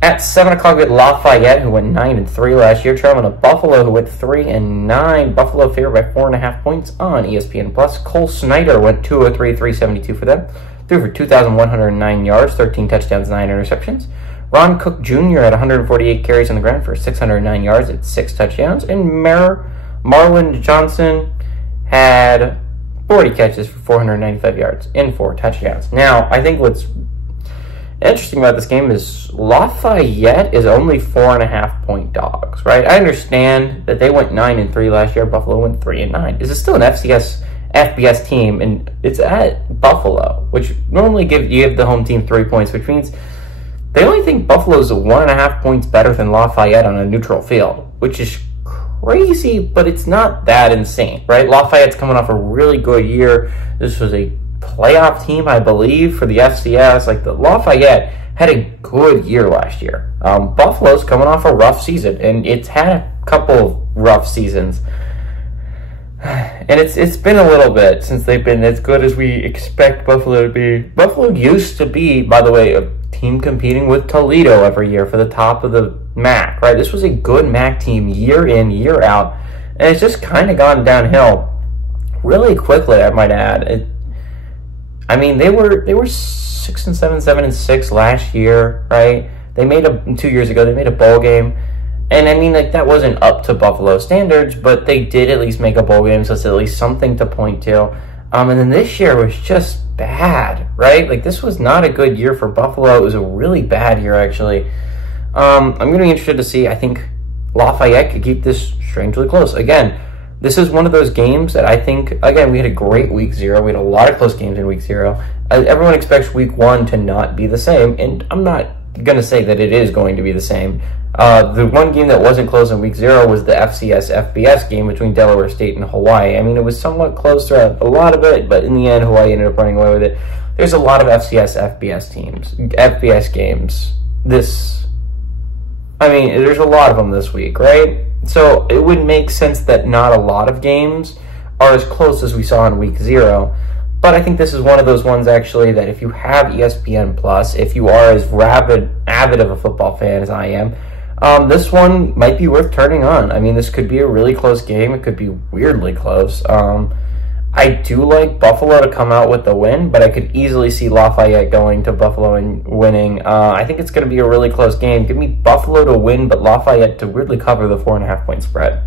At 7 o'clock, we had Lafayette, who went 9-3 last year, traveling to Buffalo, who went 3-9. Buffalo favored by 4.5 points on ESPN+. Cole Snyder went 203, 372 for them. Threw for 2,109 yards, 13 touchdowns, 9 interceptions. Ron Cook Jr. had 148 carries on the ground for 609 yards and 6 touchdowns. And Marlon Johnson had 40 catches for 495 yards and 4 touchdowns. Now, I think what's interesting about this game is Lafayette is only 4.5-point dogs, right? I understand that they went 9-3 last year. Buffalo went 3-9. This is still an FBS team, and it's at Buffalo, which normally give the home team 3 points, which means they only think Buffalo's 1.5 points better than Lafayette on a neutral field, which is crazy, but it's not that insane, right? Lafayette's coming off a really good year. This was a playoff team, I believe, for the FCS. Like, the Lafayette had a good year last year. Buffalo's coming off a rough season, and it's had a couple of rough seasons. And it's been a little bit since they've been as good as we expect Buffalo to be. Buffalo used to be, by the way, a team competing with Toledo every year for the top of the MAC, right? This was a good MAC team year in, year out, and it's just kind of gone downhill really quickly, I might add. I mean, they were 6-7, 7-6 last year, right? They made 2 years ago, they made a bowl game. And I mean, like, that wasn't up to Buffalo standards, but they did at least make a bowl game, so it's at least something to point to. And then this year was just bad, right? Like, this was not a good year for Buffalo. It was a really bad year, actually. I'm going to be interested to see. I think Lafayette could keep this strangely close. Again, this is one of those games that I think, again, we had a great week 0. We had a lot of close games in week 0. Everyone expects week 1 to not be the same, and I'm not going to say that it is going to be the same. The one game that wasn't close in week 0 was the FCS-FBS game between Delaware State and Hawaii. I mean, it was somewhat close throughout a lot of it, but in the end, Hawaii ended up running away with it. There's a lot of FCS-FBS games. There's a lot of them this week, right? So it would make sense that not a lot of games are as close as we saw in week 0. But I think this is one of those ones, actually, that if you have ESPN+, if you are as avid of a football fan as I am, this one might be worth turning on. I mean, this could be a really close game. It could be weirdly close. I do like Buffalo to come out with the win, but I could easily see Lafayette going to Buffalo and winning. I think it's going to be a really close game. Give me Buffalo to win, but Lafayette to weirdly cover the 4.5-point spread.